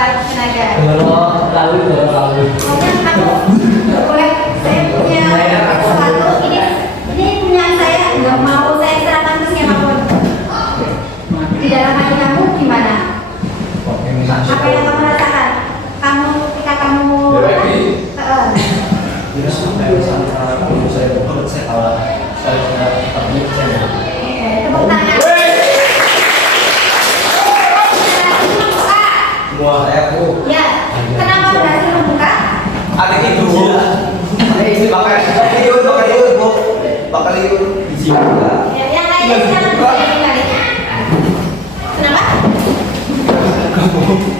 sekuat tenaga. Lalu. Pokoknya kamu nggak boleh. Saya punya sesuatu ini punya saya nggak mau saya serahkan ke siapapun. Di dalam hati kamu gimana? Apa yang kamu rasakan? Kamu ketika kamu tepuk tangan. Semua aku. Ya, kenapa berhasil membuka? Ada itu. Ini bakal ikut isi juga. Ya, yang lainnya silakan kembali. Kenapa?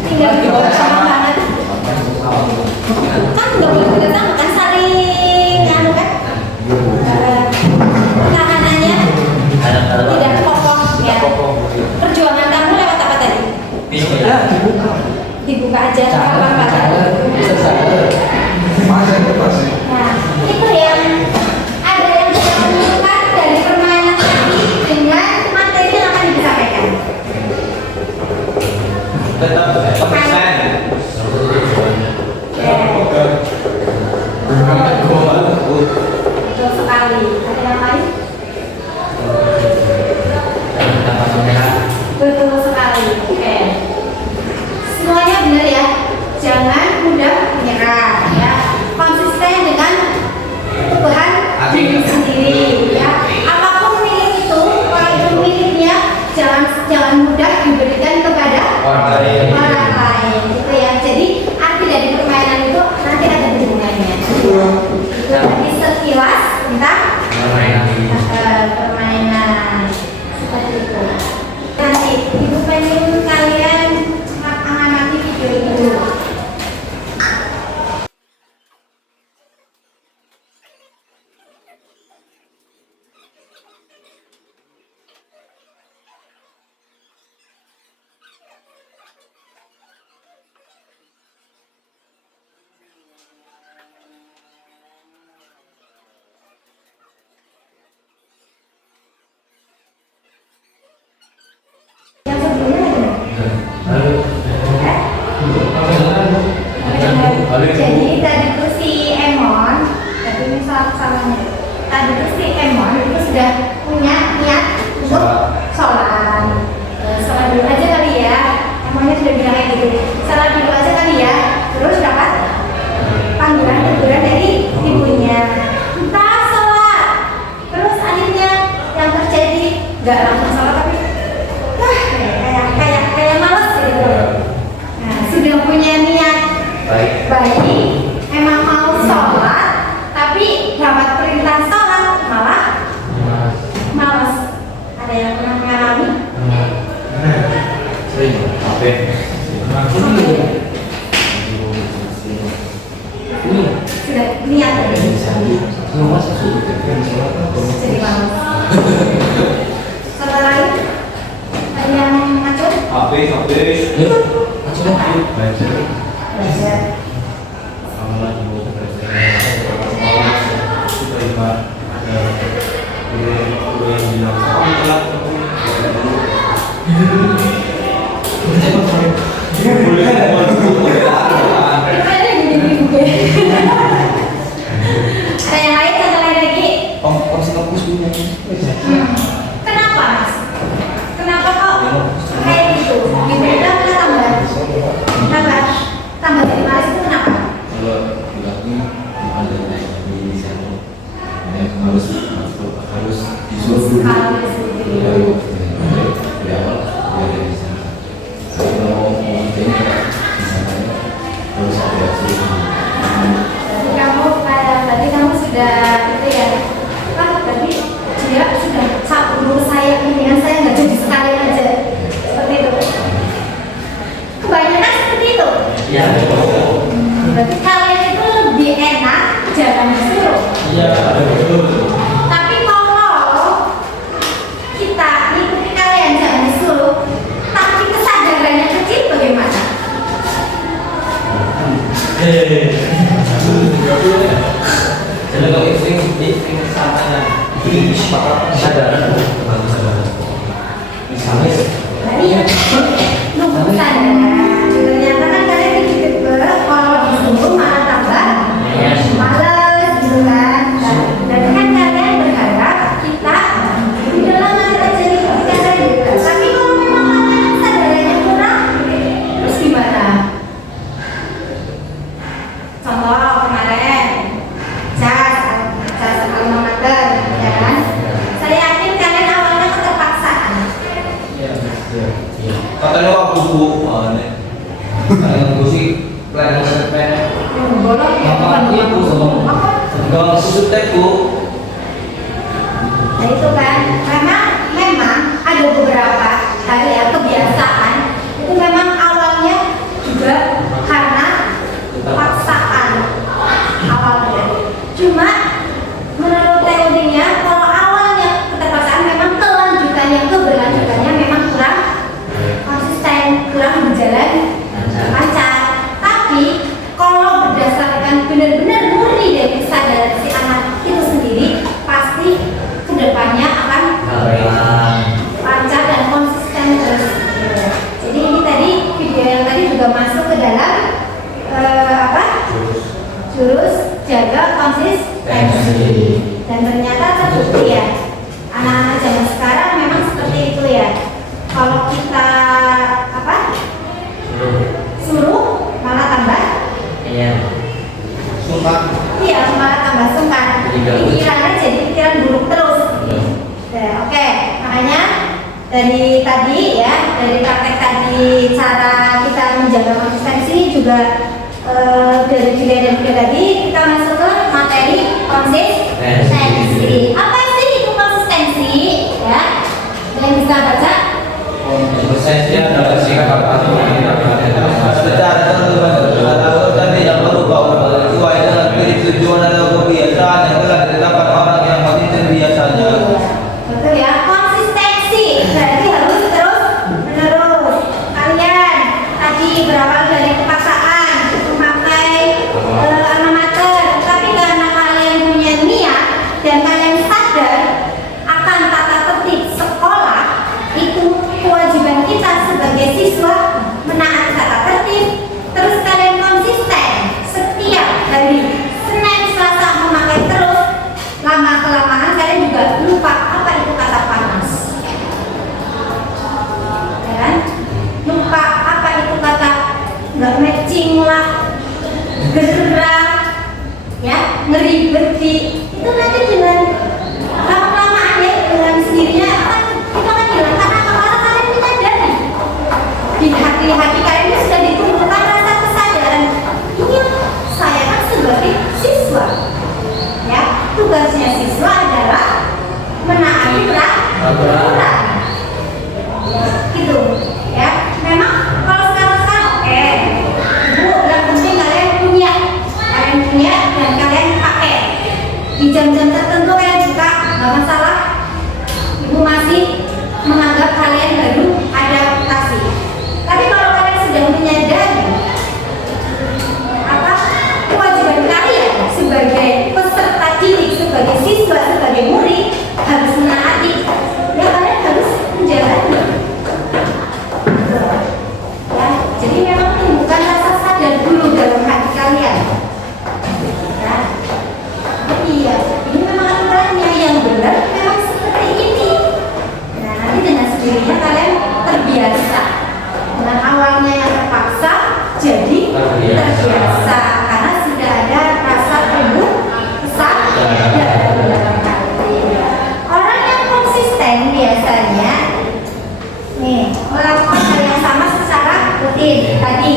Tinggal dibuka sama banget. Kan nggak boleh kita sama kan saling anu kan? Tahanannya tidak kokoh ya. Perjuangan kamu lewat apa tadi? Dibuka aja kapan banget. Nah, itu yang ada yang bisa menentukan dari permainan tadi dengan materi yang akan disampaikan. Tetap persen. Betul sekali. Ada yang lain? Betul sekali. Oke. Semuanya benar ya. Jangan mudah menyerah ya. Konsisten dengan perubahan diri sendiri ya. Apapun milik itu, kalau itu miliknya jangan mudah diberikan kepada orang lain gitu ya. Jadi arti dari permainan itu nanti ada hubungannya. Itu tadi sekilas tentang permainan seperti itu. Nanti ibu pengen kalian mengamati video ini dulu. Yang sebelumnya jadi tadi itu si Emon, tapi misal salahnya. Tadi itu si Emon itu sudah punya niat untuk sholat. Sholat dulu aja kali ya. Emonnya sudah bilang kayak gitu. Sholat dulu aja kali ya. Terus dapat panggilan teguran dari ibunya. Kita sholat. Terus akhirnya yang terjadi nggak langsung sholat tapi kayak males gitu. Nah, sudah punya niat baik, emang mau sholat, tapi dapat perintah sholat malah males. Ada yang pernah mengalami? Sering. Sudah niat jadi males. Setelah lain ada yang ngacur? Belajar. Ada yang lain, satu lagi. Kenapa mas? Kenapa kok kayak gitu? Diberitahu kita tambah jadi malas itu kenapa? Tadi kamu sudah itu ya, tadi dia sudah menurut saya pilihan saya nggak jadi sekali aja seperti itu. Kebanyakan seperti itu. Iya. Berarti kalian itu lebih enak jangan disuruh. Iya, betul. Tapi kalau kita ikuti kalian jangan disuruh, tapi kesadarannya kecil bagaimana? Jadi kalau ini santai, ini kesadaran misalnya. Nunggu kesadaran. Ternyata kan Yang musik pelayanan sepeda. Bolong ya, Apa itu sama? apa? Kalau susu teku, Nah itu kan, memang ada beberapa hal ya kebiasaan itu memang awalnya juga karena paksaan awalnya. Cuma menurut teorinya kalau awalnya keterpaksaan memang keberlanjutannya memang kurang konsisten, kurang berjalan lancar. Tapi kalau berdasarkan benar-benar murni dari kesadaran si anak itu sendiri, pasti kedepannya akan lancar dan konsisten terus. Jadi ini tadi video yang tadi juga masuk ke dalam jurus jaga konsistensi. Dan ternyata terbukti ya, anak-anak zaman sekarang memang seperti itu ya. Kalau kita suruh malah tambah sumpah. iya, malah tambah sungkan. Pikirannya jadi pikiran buruk terus. Nah, oke, makanya dari tadi ya, dari praktek tadi cara kita menjaga konsistensi juga dari Julia dan Julia tadi kita masuk ke materi konsistensi. Apa sih itu konsistensi? Ya, ada yang bisa baca? Konsistensi adalah sikap atau secara tertentu dan tidak berubah sesuai dengan tujuan atau kebiasaan yang telah ditetapkan orang yang konsisten biasanya. Betul ya, konsistensi berarti harus terus menerus. Kalian tadi berawal dari kepaksaan memakai alma mater, tapi karena kalian punya niat dan kalian sadar akan tata tertib sekolah, itu kewajiban kita sebagai siswa menaati tata tertib. Terus kalian konsisten setiap hari Senin Selasa memakai terus, lama kelamaan kalian juga lupa apa itu kata panas, ya kan? Lupa apa itu kata nggak matching lah, gerah, ya, ngeribeti. Itu nanti dengan lama-lamaan ya, dengan sendirinya akan kita akan hilang karena kepala kalian menyadari di hati kalian itu sudah ditumbuhkan rasa kesadaran. Iya, saya kan sebagai siswa, ya, tugasnya siswa adalah menaati peraturan, gitu, ya. Memang kalau sekarang oke, ibu, yang penting kalian punya dan kalian pakai di jam-jam tertentu kalian juga nggak masalah. Ibu masih menganggap kalian baru adaptasi. Tapi kalau kalian sudah menyadari apa kewajiban kalian sebagai peserta didik, sebagai siswa, sebagai murid harus menaati, ya kalian harus menjalani. Ya, jadi memang tumbuhkan rasa sadar dulu dalam hati kalian. Ya, iya, ini memang aturannya yang benar, memang seperti ini. Nah, nanti dengan sendirinya kalian terbiasa. Dengan awalnya yang terpaksa, jadi terbiasa karena sudah ada rasa tumbuh kesadaran dalam hati. Orang yang konsisten biasanya nih melakukan hal yang sama secara rutin tadi,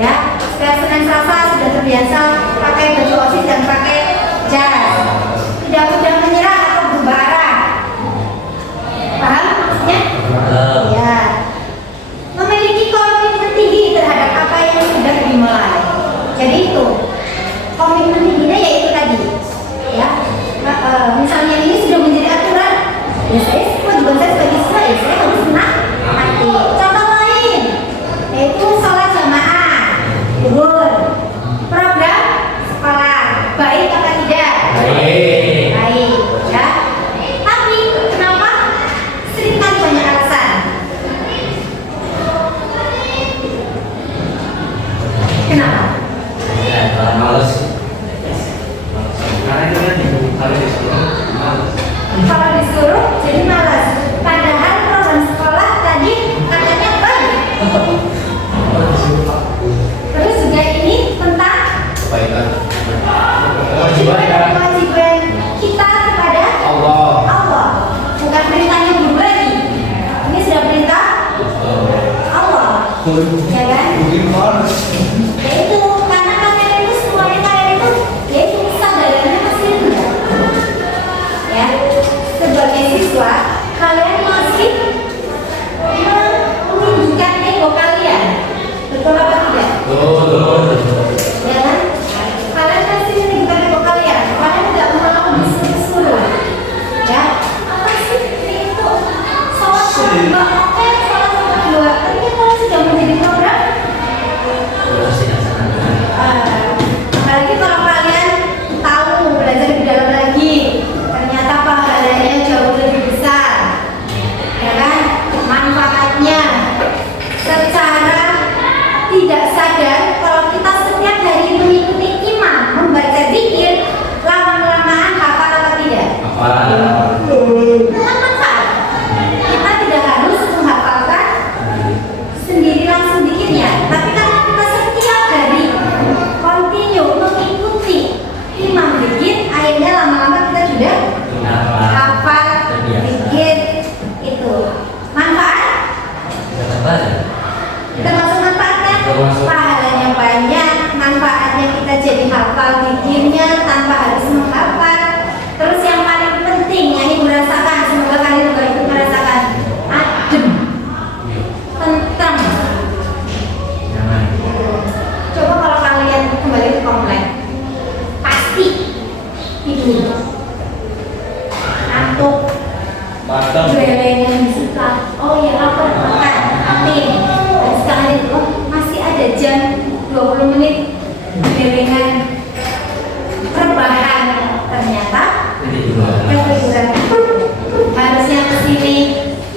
ya. Setiap Senin Selasa sudah terbiasa pakai baju OSIS dan pakai jas, tidak mudah menyerah atau berubah arah. Paham maksudnya? Ya. Memiliki komitmen tinggi terhadap apa yang sudah dimulai. Jadi itu komitmen tingginya yaitu tadi, ya. Misalnya ini sudah menjadi aturan, ya saya kewajiban saya sebagai siswa, ya saya harus menaati. Contoh lain yaitu sholat jamaah, zuhur, program ya kan? Gimana? Ya itu karena kalian itu semuanya kalian itu ya itu kesadarannya masih rendah. Ya, sebagai siswa kalian masih menunjukkan ego kalian, betul apa tidak? Ya kan? Kalian masih menunjukkan ego kalian, kalian tidak mau disuruh, ya? Apa sih itu? Sholat dua, oke, sholat dua. Tapi kan kalau sudah menjadi program, apalagi kalau kalian tahu belajar lebih dalam lagi, ternyata pahalanya jauh lebih besar, ya kan? Manfaatnya secara tidak sadar kalau kita setiap hari mengikuti imam membaca zikir, lama-lamaan hafal apa tidak? Dengan manfaat. Kita tidak harus menghafalkan sendiri langsung zikirnya, tapi karena kita setiap hari continue mengikuti imam zikir, akhirnya lama-lama kita sudah hafal zikir itu. Manfaat? Termasuk manfaatnya? Pahalanya banyak, manfaatnya kita jadi hafal zikirnya tanpa harus menghafal. Terus yang paling penting yang ibu rasakan, semoga kalian juga ikut merasakan, adem, tentram. Coba kalau kalian kembali ke komplek, pasti tidur, ngantuk, belengan di sebelah. Oh ya lapar makan, amin. Dan sekarang itu oh, masih ada jam 20 menit belengan rebahan, ternyata ketiduran. Harusnya kesini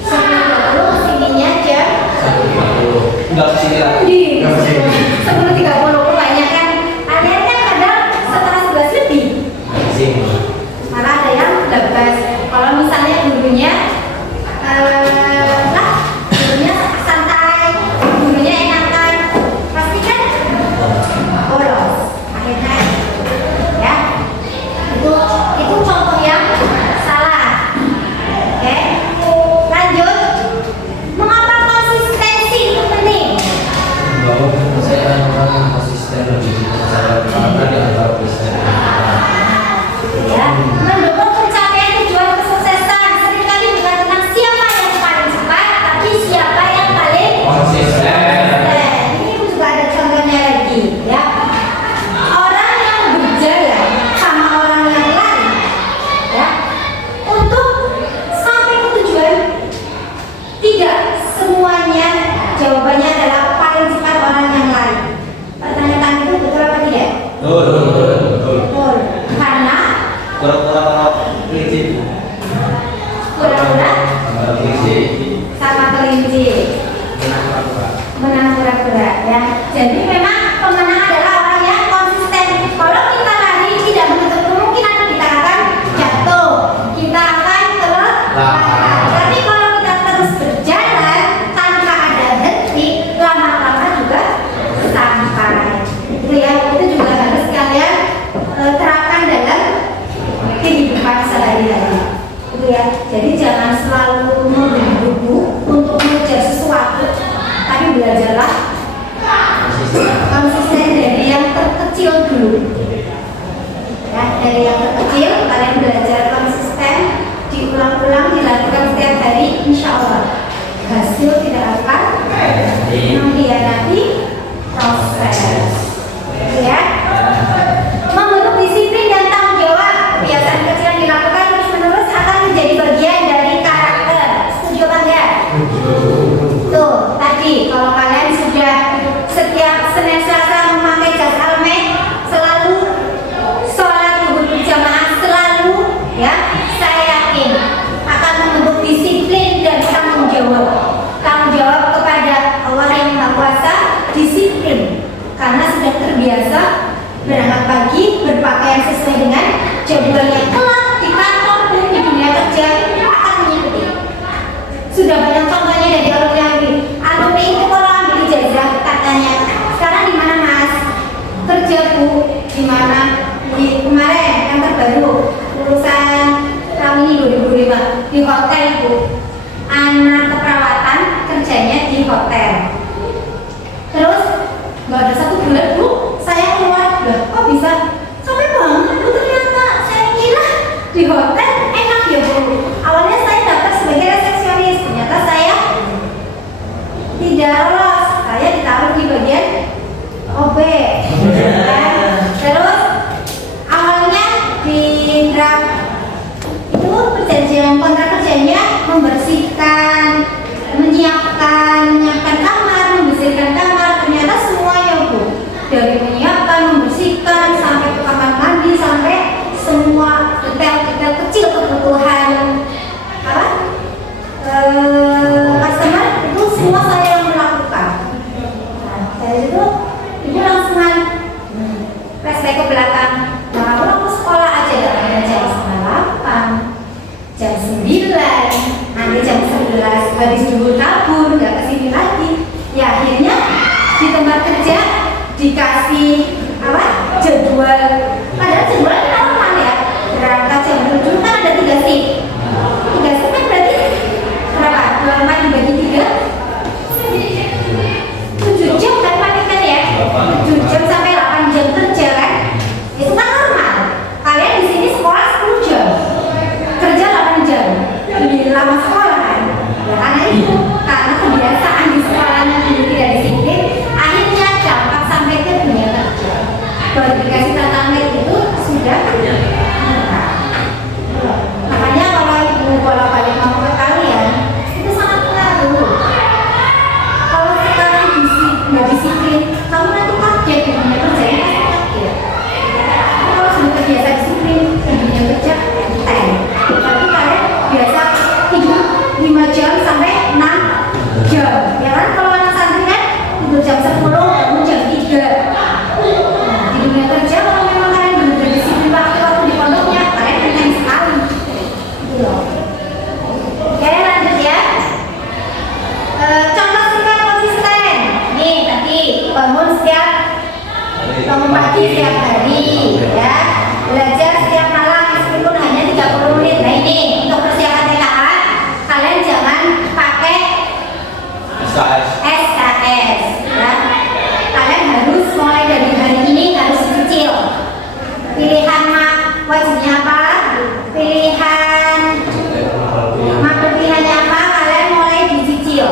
10.20, kesininya jam Enggak kesini lagi. di 10.30 kebanyakan. Kalian kan kadang setelah 11 lebih, malah ada yang 12. Kalau misalnya gurunya gurunya santai, gurunya enakan, pasti kan bolos akhirnya, ya. Itu contoh yang salah. Oke, lanjut. Mengapa konsistensi itu penting? Ya, mendukung pencapaian tujuan kesuksesan seringkali bukan tentang siapa yang paling cepat, tapi siapa yang paling konsisten. Ini juga ada contohnya lagi, ya. Orang yang berjaya sama orang yang lain, ya, untuk sampai ke tujuan, tidak semuanya jawabannya adalah paling cepat orang yang lain. Pertanyaan itu betul apa tidak? Betul. Karena Pura-pura prinsip. pura-pura sama kelinci menang pura-pura, ya. Jadi memang pemenang adalah orang yang konsisten. Kalau kita lari tidak menutup kemungkinan kita akan jatuh, kita akan kelelahan. Tapi kalau kita terus berjalan tanpa ada henti, lama-lama juga sampai. Itu ya, itu juga harus kalian terapkan dalam kehidupan sehari-hari. Itu ya. Jadi jangan selalu memburu-buru untuk mengejar sesuatu, tapi belajarlah konsisten dari yang terkecil dulu. Ya, dari yang terkecil kalian belajar konsisten, diulang-ulang, dilakukan setiap hari, insya Allah hasil tidak akan mengkhianati proses. Ya. Membentuk disiplin dan tanggung jawab. Kebiasaan kecil yang dilakukan terus-menerus akan menjadi bagian dari karakter. Setuju apa enggak? Tuh, tadi kalau kalian sudah setiap Senin Selasa memakai jas almet, selalu sholat zuhur berjamaah, selalu, ya, saya yakin akan membentuk disiplin dan tanggung jawab. Tanggung jawab kepada Allah yang Maha Kuasa, disiplin karena sudah terbiasa berangkat pagi, berpakaian sesuai dengan jadwalnya, kelak di kantor dan di dunia kerja akan mengikuti. Sudah banyak contohnya dari alumni. Alumni itu kalau ambil ijazah katanya, sekarang di mana Mas? Kerja Bu, di mana? Di kemarin yang terbaru lulusan tahun ini 2005 di hotel Bu. Anak keperawatan kerjanya di hotel. nggak ada 1 bulan Bu saya keluar, lah kok bisa sampai banget Bu, ternyata saya kira di hotel enak ya Bu. Awalnya saya daftar sebagai resepsionis, ternyata saya tidak lolos, saya ditaruh di bagian OB. Terus awalnya di draft itu perjanjian kontrak kerjanya membersihkan, menyiapkan kamar, membersihkan kamar, ternyata semuanya Bu, dari menyiapkan, membersihkan sampai ke kamar mandi, sampai semua detail-detail kecil kebutuhan apa customer itu semua saya yang melakukan. Nah, dari itu ibu langsungan flashback ke belakang. Nah, aku waktu sekolah aja datangnya jam 8, jam 9, nanti jam 11 habis dulu kabur, nggak kesini lagi. Ya akhirnya di tempat kerja dikasih apa jadwal, padahal jadwalnya normal ya, berangkat jam 7 kan ada 3 shift. 3 shift kan berarti berapa? 24 dibagi 3 7 jam kan paling kan ya, 7 jam sampai 8 jam kerja kan, itu kan normal. Kalian di sini sekolah 10 jam, kerja 8 jam, lebih lama sekolah kan. Ya, karena itu, karena kebiasaan di sekolahnya dulu tidak disiplin, akhirnya dampak sampai ke dunia kerja. Baru dikasih tantangan itu sudah makanya kalau ibu bolak-balik mau ke kalian itu sangat pengaruh. Kalau sekarang nggak disiplin, kamu nanti kaget di dunia kerja ini pasti kaget. Kalau sudah terbiasa disiplin di dunia kerja enteng. Tapi kalian biasa tidur 5 jam sampai 6 jam. Ya kan kalau anak santri kan tidur jam 10, bangun jam 3. Nah, di dunia kerja kalau memang kalian benar-benar disiplin waktu di pondoknya, kalian enteng sekali. Gitu loh. Oke, lanjut ya. Contoh singkat konsisten. Nih tadi bangun pagi setiap hari, ya. Belajar setiap malam meskipun hanya 30 menit. Nah ini untuk persiapan TKA, kalian jangan pakai SKS, ya. Kalian harus mulai dari hari ini harus kecil. Pilihan wajibnya apa? Pilihannya apa? Kalian mulai dicicil.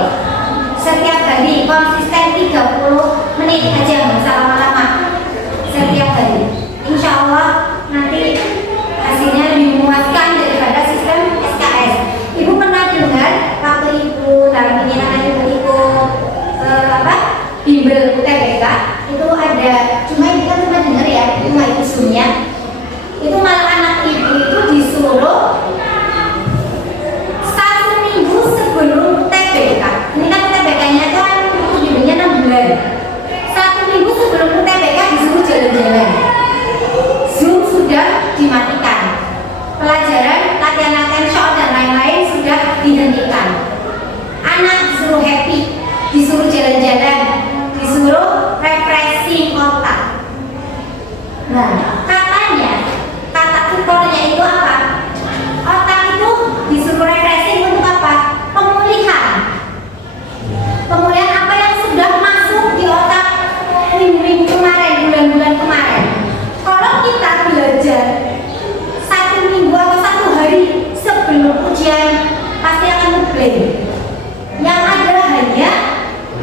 Setiap hari konsisten 30 menit aja, nggak usah lama-lama. Setiap hari, insya Allah nanti hasilnya lebih memuaskan daripada sistem SKS. Ibu pernah dengar waktu ibu dalam anak ibu ikut bimbel UTBK itu ada, cuma ibu kan cuma dengar ya, itu nggak ikut Zoom-nya. Itu malah anak ibu itu disuruh 1 minggu sebelum UTBK. Ini kan UTBK-nya kan bimbelnya 6 bulan. 1 minggu sebelum UTBK disuruh jalan-jalan. Zoom sudah dimatikan. Pelajaran, latihan-latihan soal dan lain-lain sudah dihentikan. Anak disuruh happy, disuruh jalan-jalan, disuruh refreshing otak. Nah, katanya, kata tutornya itu apa? Otak itu disuruh refreshing untuk apa? Pemulihan. Pemulihan apa yang sudah masuk di otak minggu-minggu kemarin, bulan-bulan kemarin. Kalau kita belajar 1 minggu atau 1 hari sebelum ujian, pasti akan ngeblank. Yang ada hanya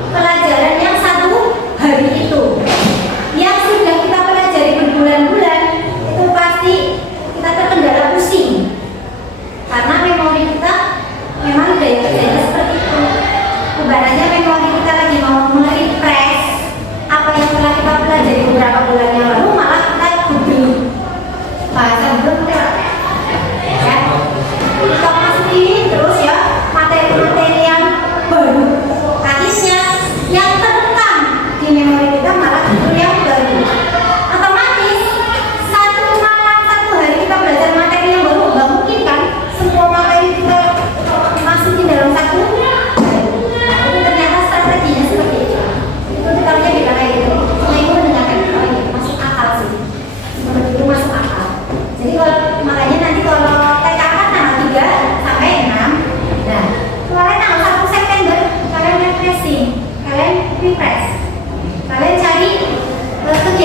pelajaran yang 1 hari itu. Yang sudah kita pelajari berbulan-bulan, itu pasti kita terkendala pusing. Karena memori kita memang daya kerjanya seperti itu. Ibaratnya memori kita lagi mau nge-refresh apa yang telah kita pelajari beberapa bulan yang lalu, malah kita googling bahasa belum ya. Kita masukin terus ya materi-materi yang baru. Akhirnya yang terekam di memori kita malah itu yang baru. Otomatis 1 malam 1 hari kita belajar materi yang baru, nggak mungkin kan semua materi kita masukin dalam 1 itu ternyata strateginya seperti itu. Itu tahunya bilang kayak gitu. Cuma ibu mendengarkan, oh iya masuk akal sih. Menurut ibu masuk akal. Jadi kalau makanya nanti kalau TKA tanggal 3 sampai 6, nah kemarin tanggal 1 September kalian refreshing, kalian refresh, kalian cari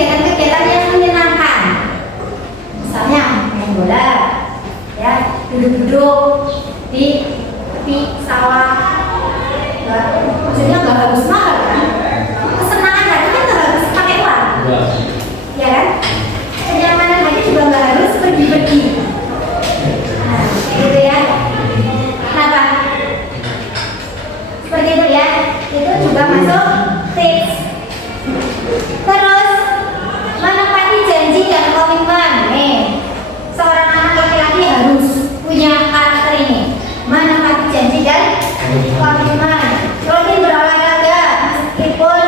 kegiatan-kegiatan yang menyenangkan. Misalnya main bola, ya, duduk-duduk di tepi sawah. Maksudnya nggak harus mahal kan? Kesenangan hati kan nggak harus pakai uang, ya kan? Kenyamanan hati juga nggak harus pergi-pergi. Nah, gitu ya. Kenapa? Seperti itu ya. Itu juga masuk tips. Terus menepati janji dan komitmen. Nih, seorang anak laki-laki harus punya karakter ini. Menepati janji dan komitmen. Rutin berolahraga meskipun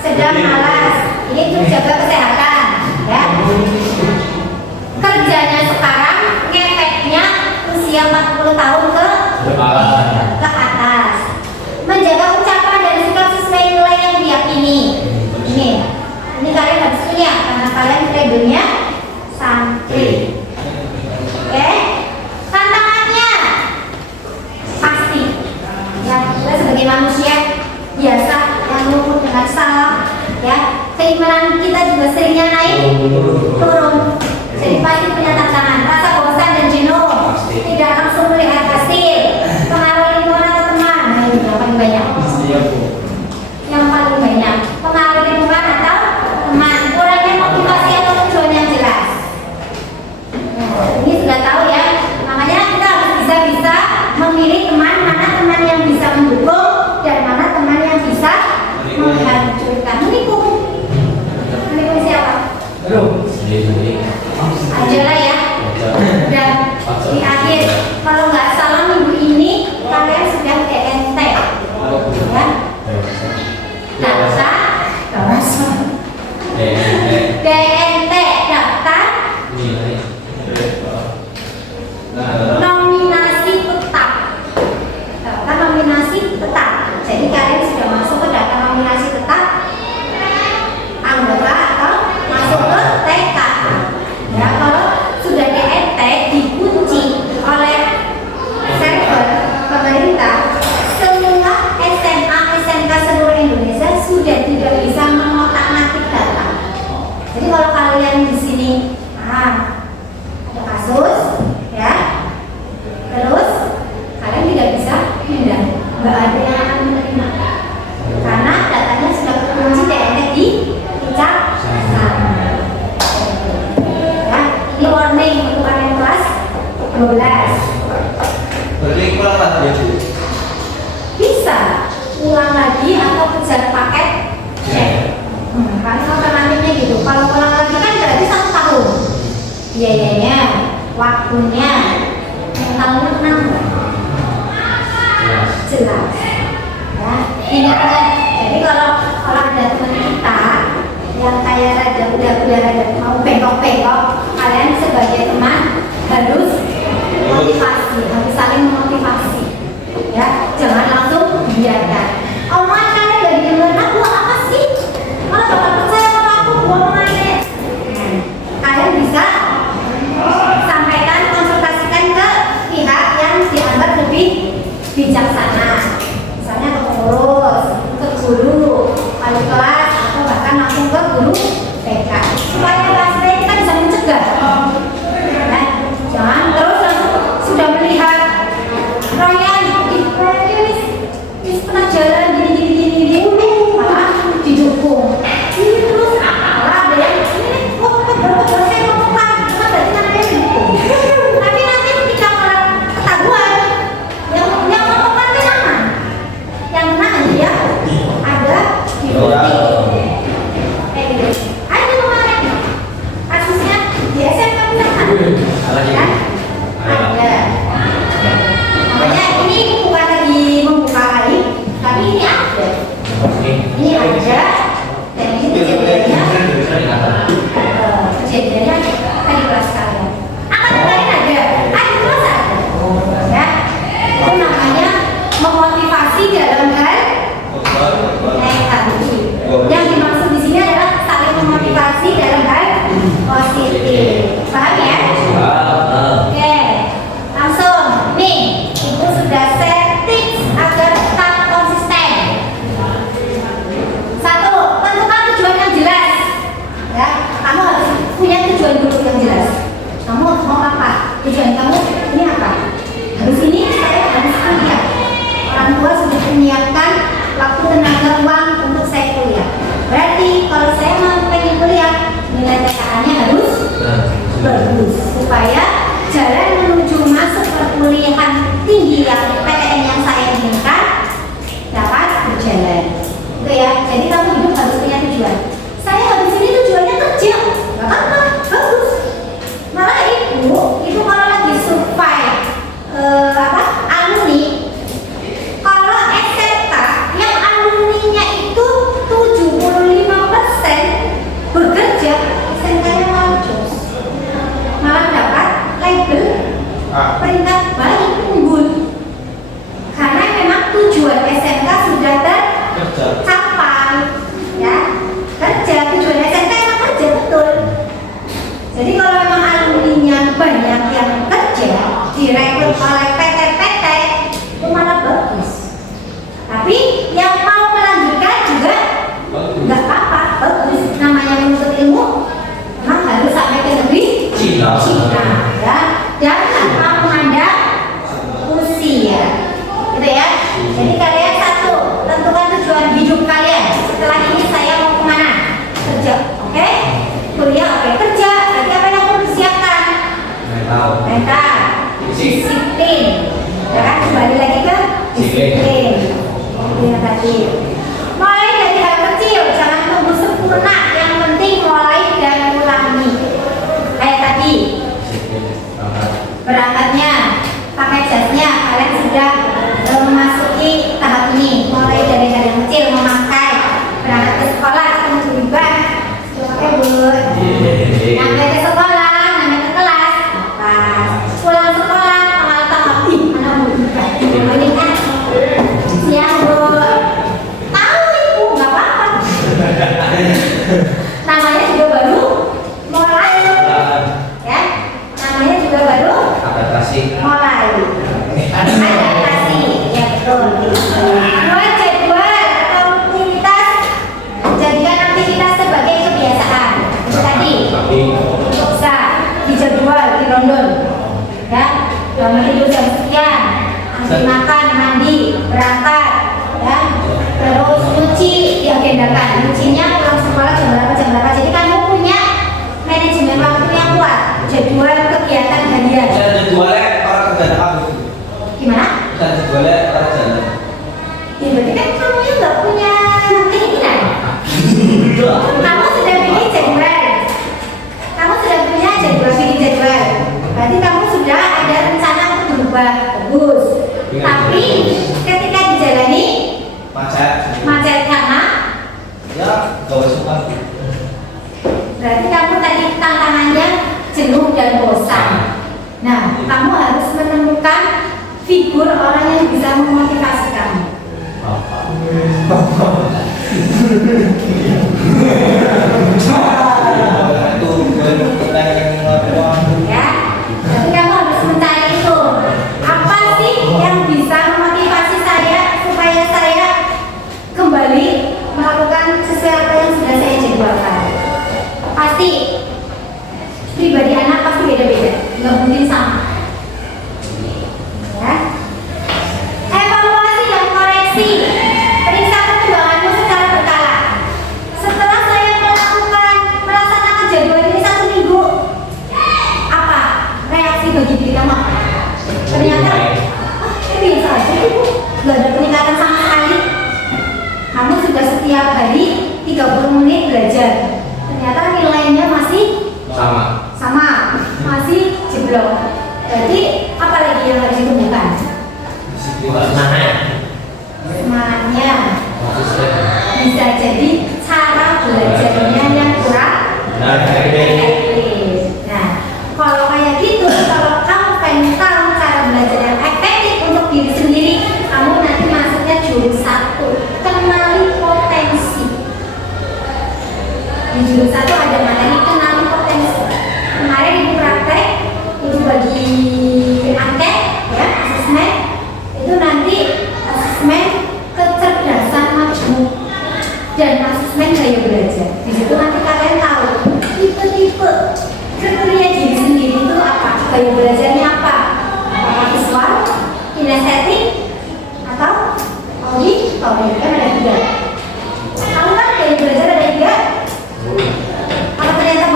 sedang malas. Ini untuk jaga kesehatan, ya. Kerjanya sekarang ngefeknya usia 40 tahun ke atas. Menjaga ucapan dan sikap sesuai nilai yang diyakini. Ini kalian harus punya karena kalian labelnya santri. Oke? Tantangannya pasti. Ya, kita sebagai manusia biasa yang luput dengan salah, ya. Keimanan kita juga seringnya naik turun. Jadi pasti punya tantangan. Rasa bosan dan jenuh, tidak langsung melihat hasil, pengaruh lingkungan atau teman. Nah, ini yang paling banyak. Yang paling banyak pengaruh lingkungan atau teman, kurangnya motivasi atau tujuan yang jelas. Nah, ini sudah tahu ya. Makanya kita harus bisa memilih teman, mana teman yang bisa mendukung dan mana teman yang bisa menghancurkan. Menikung siapa? Ajalah ya. Dan di akhir, kalau nggak salah minggu ini kalian sudah DNT, ya. DNT daftar nominasi tetap. Daftar nominasi tetap. Jadi kalian sudah masuk ke daftar nominasi tetap anggota atau masuk ke TK. Ya, kalau sudah DNT dikunci oleh server pemerintah, semua SMA SMK seluruh Indonesia sudah tidak bisa mengotak-atik data. Jadi kalau kalian di sini ada kasus, ya, terus kalian tidak bisa pindah, nggak ada yang akan menerima karena datanya sudah terkunci DNT di Kejaksaan. Ya, ini warning untuk kalian kelas 12. Berarti kurang lagi ya, Bu? Bisa ulang lagi atau kejar paket C. Karena alternatifnya gitu. Kalau ulang lagi kan berarti 1 tahun. Biayanya, waktunya, mentalnya tenang nggak? Jelas. Ya, ingat. Jadi kalau ada teman kita yang kayak rada mau bengkok-bengkok, kalian sebagai teman harus motivasi, harus saling memotivasi. Ya, jangan langsung biarkan. Omongan kalian dari dengar aku apa sih? Malah bakal percaya kalau aku omongannya. Kalian bisa sampaikan, konsultasikan ke pihak yang dianggap lebih bijaksana. Misalnya ke pengurus, ke guru, wali kelas, atau bahkan langsung ke guru TK. Supaya kelasnya kita bisa mencegah. Nah, jangan terus langsung sudah melihat Ryan ini pernah jalan gini malah didukung. Ini terus malah ada yang ini berapa saya ngomongkan berarti namanya didukung. Tapi nanti ketika ketahuan yang ngomongkan itu yang mana dia ada di bukti. nilai TKA-nya harus bagus supaya jalan menuju masuk perkuliahan tinggi yang PTN yang saya inginkan dapat berjalan. Itu ya. Jadi kamu hidup harus punya tujuan. Saya habis ini tujuannya kerja, nggak apa-apa, bagus. Malah ibu kalau lagi survei alumni, kalau SMK yang alumninya itu 75% bekerja, SMK-nya malah dapat label peringkat baik unggul karena memang tujuan SMK sudah tercapai, ya kerja. Tujuan SMK emang kerja betul. Jadi kalau memang alumninya banyak yang kerja direkrut oleh PT-PT itu malah bagus. Tapi yang mau melanjutkan juga nggak apa-apa, bagus. Namanya menuntut ilmu memang harus sampai ke negeri Cina, ya, dan tanpa memandang usia, gitu ya. Jadi kalian satu tentukan tujuan hidup kalian. Setelah ini saya mau kemana? Kerja, oke? Kuliah, oke? Kerja. Nanti apa yang perlu disiapkan? Mental, disiplin. Ya kan? Kembali lagi ke disiplin. Yang tadi. Mulai dari hal kecil, jangan tunggu sempurna. Yang penting mulai dan ulangi. Kayak tadi. Berangkatnya, pakai jasnya, kalian sudah memasuki tahap ini. Mulai dari hal yang kecil, memakai berangkat ke sekolah, ketemu guru ban, pakai but. Sampai ke sekolah, sampai ke kelas, pas pulang sekolah, malah tahap mana guru ban. Ini kan siang bu, tahu ibu nggak apa-apa. Namanya juga baru mulai, ya. Namanya juga baru mulai adaptasi, ya betul. Buat jadwal atau rutinitas, jadikan aktivitas sebagai kebiasaan. Itu tadi bisa dijadwal, dirondon, ya. Bangun tidur jam sekian, nanti makan, mandi, berangkat, ya. Terus nyuci diagendakan, nyucinya pulang sekolah jam berapa. Jadi kamu punya manajemen waktu yang kuat, jadwal kegiatan harian. Jadwalnya orang kerja apa? Gimana? Jadwalnya orang kerja. Ya berarti kan kamu yang nggak punya keinginan. Kamu sudah bikin jadwal. Kamu sudah punya bikin jadwal. Berarti kamu sudah ada rencana untuk berubah, bagus. Tapi ketika dijalani macet karena ya gak suka. berarti kamu tadi tantangannya jenuh dan bosan. Nah, kamu harus menemukan figur orang yang bisa memotivasi kamu. Ya, jadi kamu harus mencari itu. Apa sih yang bisa memotivasi saya supaya saya kembali melakukan sesuatu yang sudah saya jadwalkan? Pasti pribadi anak pasti beda-beda, nggak mungkin sama. Ya. Evaluasi dan koreksi. Periksa perkembanganmu secara berkala. Setelah saya melaksanakan jadwal ini 1 minggu, apa reaksi bagi diri kamu? Ternyata, biasa aja ibu, nggak ada peningkatan sama sekali. Kamu sudah setiap hari 30 menit belajar. Ternyata nilainya masih sama, masih jeblok. Jadi apa lagi yang harus ditumbuhkan? Semangatnya. Bisa jadi cara belajarnya yang kurang efektif. Nah, kalau kayak gitu, kalau kamu pengen tahu cara belajar yang efektif untuk diri sendiri, kamu nanti masuknya jurus 1, kenali potensi. Di jurus 1 ada materi kenali potensi. Kemarin ibu praktek, ibu bagi angket, ya, asesmen. Itu nanti asesmen kecerdasan majmuk dan asesmen gaya belajar. Di situ nanti kalian tahu tipe-tipe kriteria diri sendiri itu apa, gaya belajarnya apa, apakah visual, kinestetik, atau auditorik. Kan ada 3. Kamu kan gaya belajar ada 3. Kalau ternyata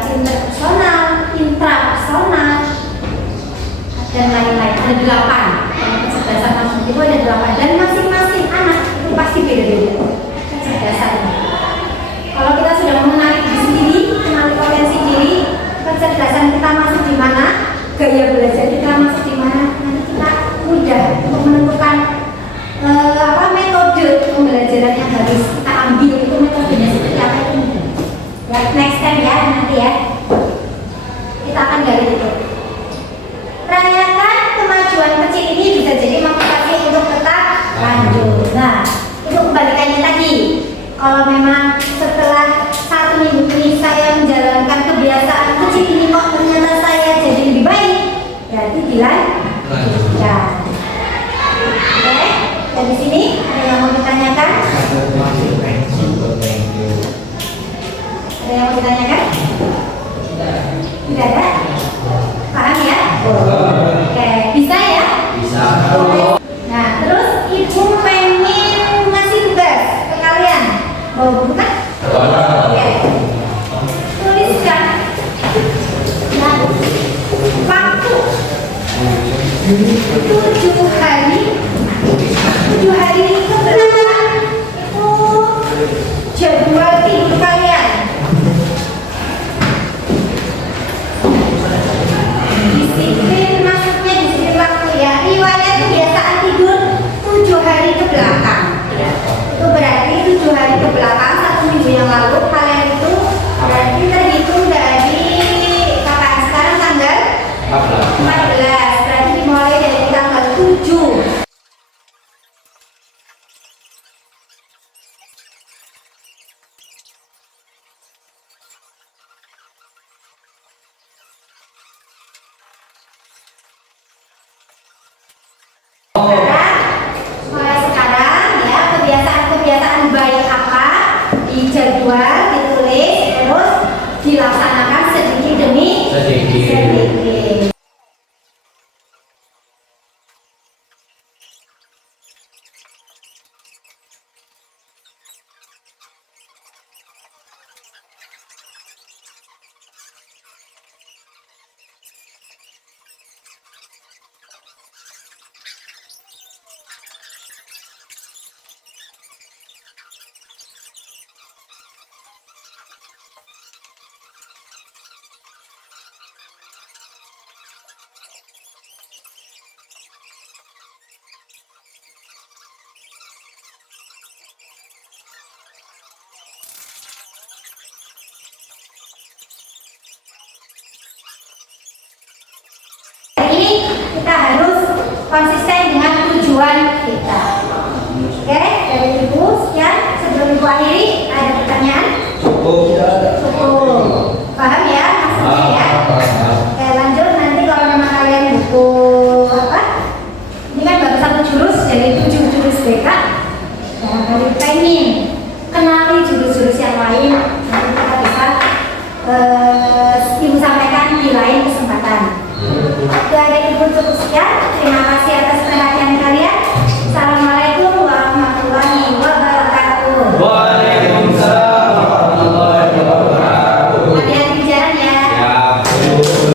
yang interpersonal, intrapersonal, dan lain-lain. Ada 8. Kecerdasan kognitif itu ada 8 dan masing-masing anak itu pasti beda-beda kecerdasannya. Kalau kita sudah mengenali diri sendiri, mengenali potensi diri, kecerdasan kita masuk di mana, gaya belajar kita masuk di mana, nanti kita mudah untuk menentukan metode pembelajaran yang harus kita ambil, itu metodenya seperti apa itu mudah. Ya, next time ya nanti ya kita akan gali itu. Rayakan kemajuan kecil ini bisa jadi motivasi untuk tetap lanjut. Nah, itu kebalikannya tadi. Kalau memang setelah 1 minggu ini saya menjalankan kebiasaan kecil ini kok ternyata saya jadi lebih baik, berarti dilanjutkan. Oke, dari sini ada yang mau ditanyakan? Ada yang mau ditanyakan? Tidak ada? Paham ya? Oke, bisa ya? Bisa. Nah, terus ibu pengen ngasih tugas ke kalian. Mau buku kan? Oke. Tuliskan. Nah, waktu 7 hari. 7 hari itu berapa? Itu jadwal tidur kalian. Disiplin maksudnya disiplin waktu ya. Riwayat kebiasaan tidur 7 hari ke belakang. Itu berarti 7 hari ke belakang 1 minggu yang lalu kalian itu berarti terhitung dari kapan? Sekarang tanggal 14. Berarti dimulai dari tanggal 7. Mulai sekarang ya, kebiasaan-kebiasaan baik apa dijadwal, ditulis, terus dilaksanakan sedikit demi sedikit. Ini kita harus konsisten dengan tujuan kita. Oke, dari ibu sekian. Sebelum ibu akhiri, ada pertanyaan? Cukup. Paham ya maksudnya ya? Oke, lanjut. Nanti kalau memang kalian butuh apa? Ini kan baru 1 jurus dari 7 jurus BK. Barangkali pengen kenali jurus-jurus yang lain, nanti kita bisa ibu sampaikan di lain kesempatan. Dari ibu cukup sekian.